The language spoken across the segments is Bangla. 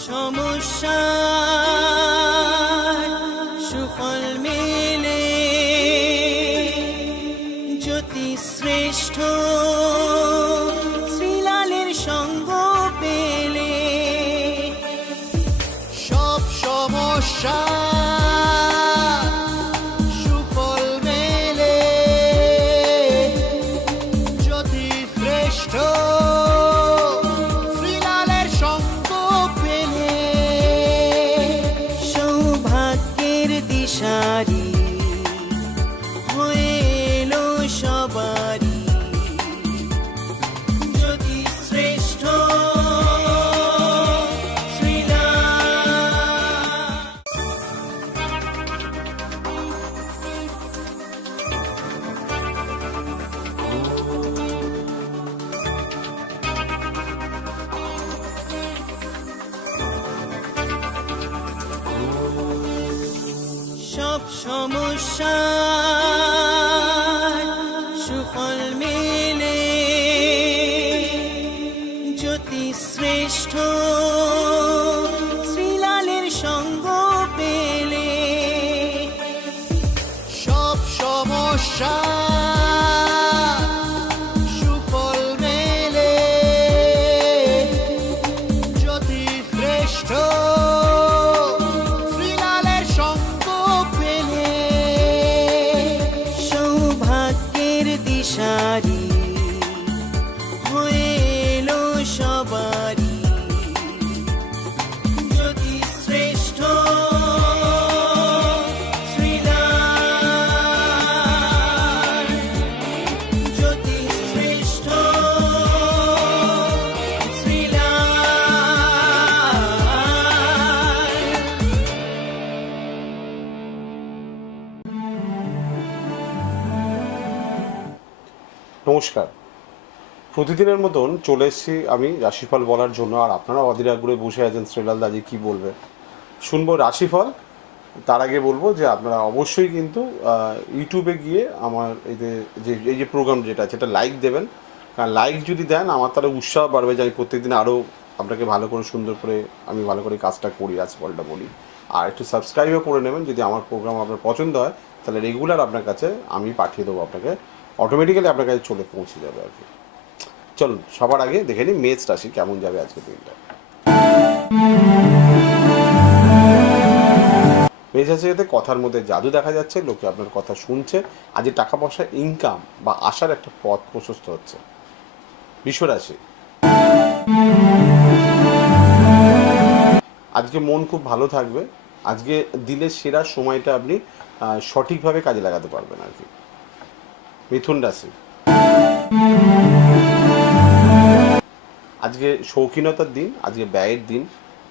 সমস্যা সমস্যা নমস্কার প্রতিদিনের মতন চলে এসেছি আমি রাশিফল বলার জন্য আর আপনারা অধীর আগ্রহে বসে আছেন শ্রেলাল দাজি কী বলবে শুনবো রাশিফল তার আগে বলবো যে আপনারা অবশ্যই কিন্তু ইউটিউবে গিয়ে আমার এই যে এই যে প্রোগ্রাম যেটা সেটা লাইক দেবেন কারণ লাইক যদি দেন আমার তাহলে উৎসাহ বাড়বে যে আমি প্রত্যেকদিন আরও আপনাকে ভালো করে সুন্দর করে আমি ভালো করে কাজটা করি রাশিফলটা বলি আর একটু সাবস্ক্রাইবও করে নেবেন যদি আমার প্রোগ্রাম আপনার পছন্দ হয় তাহলে রেগুলার আপনার কাছে আমি পাঠিয়ে দেবো আপনাকে অটোমেটিক্যালি আপনার কাছে চলে পৌঁছে যাবে আর কি চলুন সবার আগে দেখে নিই মেজ রাশি কেমন যাবে আজকের দিনটা রাশি রাশিতে কথার মধ্যে জাদু দেখা যাচ্ছে লোকে আপনার কথা শুনছে আজ টাকা পয়সা ইনকাম বা আসার একটা পথ প্রশস্ত হচ্ছে বিশ্বরাশি আজকে মন খুব ভালো থাকবে আজকে দিলে সেরা সময়টা আপনি সঠিকভাবে কাজে লাগাতে পারবেন আর কি মিথুন রাশি আজকে শৌখিনতার দিন আজকে ব্যয়ের দিন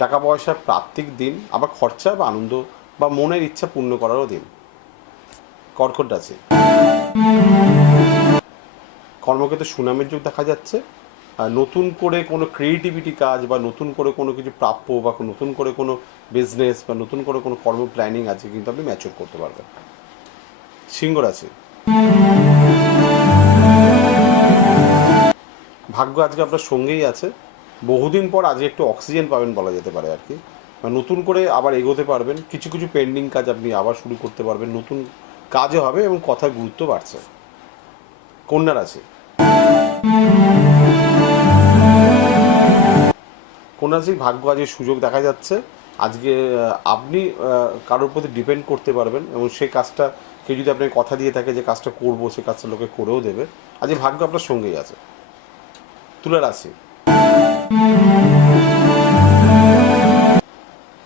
টাকা পয়সার প্রাপ্তিক দিন আবার খরচা বা আনন্দ বা মনের ইচ্ছা পূর্ণ করারও দিন কর্কট রাশি কর্মক্ষেত্রে সুনামের যুগ দেখা যাচ্ছে নতুন করে কোনো ক্রিয়েটিভিটি কাজ বা নতুন করে কোনো কিছু প্রাপ্য বা নতুন করে কোনো বিজনেস বা নতুন করে কোনো কর্ম প্ল্যানিং আছে কিন্তু আপনি ম্যাচিওর করতে পারবেন সিংহ রাশি ভাগ্য আজকে আপনার সঙ্গেই আছে বহুদিন পর আজকে একটু অক্সিজেন পাবেন বলা যেতে পারে আর কি মানে নতুন করে আবার এগোতে পারবেন কিছু কিছু পেন্ডিং কাজ আপনি আবার শুরু করতে পারবেন নতুন কাজও হবে এবং কথার গুরুত্ব বাড়ছে কন্যা রাশি কন্যা ভাগ্য আজকে সুযোগ দেখা যাচ্ছে আজকে আপনি কারোর প্রতি ডিপেন্ড করতে পারবেন এবং সে কাজটা কেউ যদি আপনাকে কথা দিয়ে থাকে যে কাজটা করবো সে কাজটা লোকে করেও দেবে আজকে ভাগ্য আপনার সঙ্গেই আছে তুলে রাখছে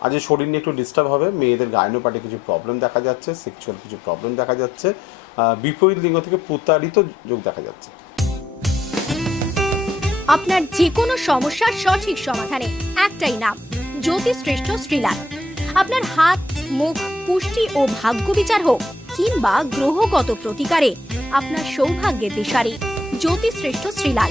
আজ শরীর নিয়ে একটু ডিস্টার্ব হবে মেয়েদের গায়নোপাটে কিছু প্রবলেম দেখা যাচ্ছে সেক্সুয়াল কিছু প্রবলেম দেখা যাচ্ছে বিপরীত লিঙ্গ থেকে প্রতারিত যোগ দেখা যাচ্ছে আপনার যে কোনো সমস্যার সঠিক সমাধানে একটাই নাম জ্যোতিশ্রেষ্ঠ শ্রীলাল আপনার হাত মুখ পুষ্টি ও ভাগ্য বিচার হোক কিংবা গ্রহগত প্রতিকারে আপনার সৌভাগ্যের দিশারি জ্যোতিশ্রেষ্ঠ Shrilal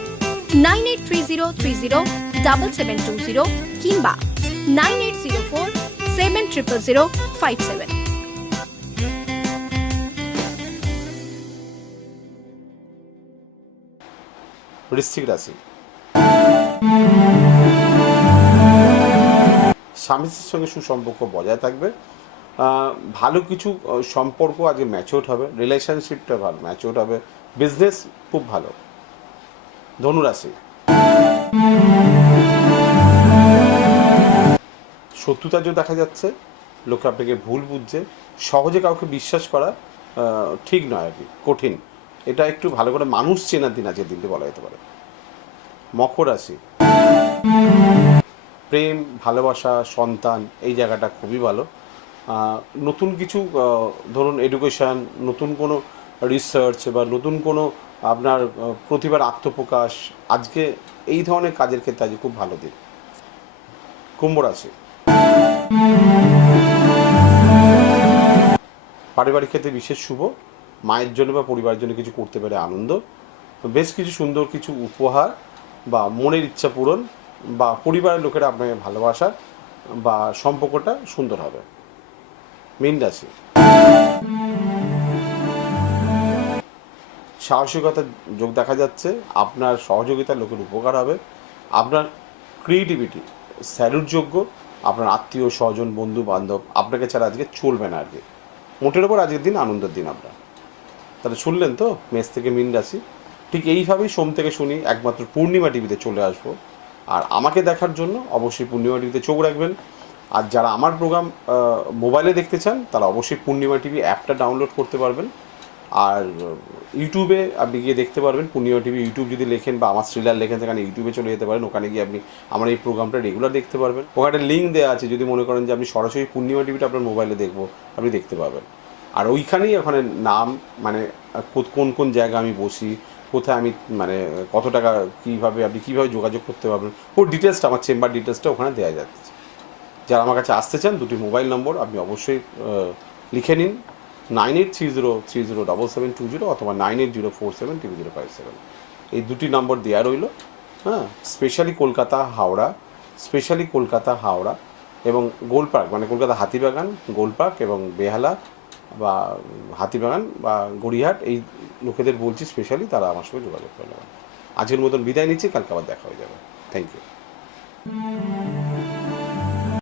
nine eight three zero three zero double seven two zero কিংবা nine eight zero four seven triple zero five seven বৃশ্চিক রাশি স্বামী সঙ্গে সুসম্পর্ক বজায় থাকবে ভালো কিছু সম্পর্ক আজকে ম্যাচিওর হবে রিলেশনশিপটা ভালো ম্যাচিওর হবে বিজনেস খুব ভালো ধনুরাশি শত্রুতা যদি দেখা যাচ্ছে লোকে আপনাকে ভুল বুঝছে সহজে কাউকে বিশ্বাস করা ঠিক নয় আর কি কঠিন এটা একটু ভালো করে মানুষ চেনার দিন আজকের দিনটি বলা যেতে পারে মকর রাশি প্রেম ভালোবাসা সন্তান এই জায়গাটা খুবই ভালো নতুন কিছু ধরুন এডুকেশান নতুন কোনো রিসার্চ বা নতুন কোনো আপনার প্রতিভার আত্মপ্রকাশ আজকে এই ধরনের কাজের ক্ষেত্রে আজকে খুব ভালো দিন কুম্ভ রাশি পারিবারিক ক্ষেত্রে বিশেষ শুভ মায়ের জন্য বা পরিবারের জন্য কিছু করতে পারে আনন্দ বেশ কিছু সুন্দর কিছু উপহার বা মনের ইচ্ছা পূরণ বা পরিবারের লোকেরা আপনাকে ভালোবাসা বা সম্পর্কটা সুন্দর হবে মীন রাশি সাহসিকতার যোগ দেখা যাচ্ছে আপনার সহযোগিতা লোকের উপকার হবে আপনার ক্রিয়েটিভিটি স্যালুটযোগ্য আপনার আত্মীয় স্বজন বন্ধু বান্ধব আপনাকে ছাড়া আজকে চলবে না আর কি মোটের ওপর আজকের দিন আনন্দের দিন আপনার তাহলে শুনলেন তো মেষ থেকে মিন রাশি ঠিক এইভাবেই সোম থেকে শুনি একমাত্র পূর্ণিমা টিভিতে চলে আসব আর আমাকে দেখার জন্য অবশ্যই পূর্ণিমা টিভিতে চোখ রাখবেন আর যারা আমার প্রোগ্রাম মোবাইলে দেখতে চান তারা অবশ্যই পূর্ণিমা টিভি অ্যাপটা ডাউনলোড করতে পারবেন আর ইউটিউবে আপনি গিয়ে দেখতে পারবেন পুনিয় টিভি ইউটিউব যদি লেখেন বা আমার থ্রিলার লেখেন সেখানে ইউটিউবে চলে যেতে পারেন ওখানে গিয়ে আপনি আমার এই প্রোগ্রামটা রেগুলার দেখতে পারবেন ওখানে লিঙ্ক দেওয়া আছে যদি মনে করেন যে আপনি সরাসরি পূর্ণিমা টিভিটা আপনার মোবাইলে দেখবো আপনি দেখতে পাবেন আর ওইখানেই ওখানে নাম মানে কোন কোন জায়গা আমি বসি কোথায় আমি মানে কত টাকা কীভাবে আপনি কীভাবে যোগাযোগ করতে পারবেন ওর ডিটেলসটা আমার চেম্বার ডিটেলসটা ওখানে দেওয়া যাচ্ছে যারা আমার কাছে আসতে চান দুটি মোবাইল নম্বর আপনি অবশ্যই লিখে নিন nine eight three zero three zero double seven two zero অথবা nine eight zero four seven two zero five seven এই দুটি নম্বর দেওয়া রইল হ্যাঁ স্পেশালি কলকাতা হাওড়া স্পেশালি কলকাতা হাওড়া এবং গোল পার্ক মানে কলকাতা হাতিবাগান গোল পার্ক এবং বেহালা বা হাতিবাগান বা গড়িয়াহাট এই লোকেদের বলছি স্পেশালি তারা আমার সঙ্গে যোগাযোগ করে নেবেন আজকের মতন বিদায় নিচ্ছি কালকে আবার দেখা হয়ে যাবে থ্যাংক ইউ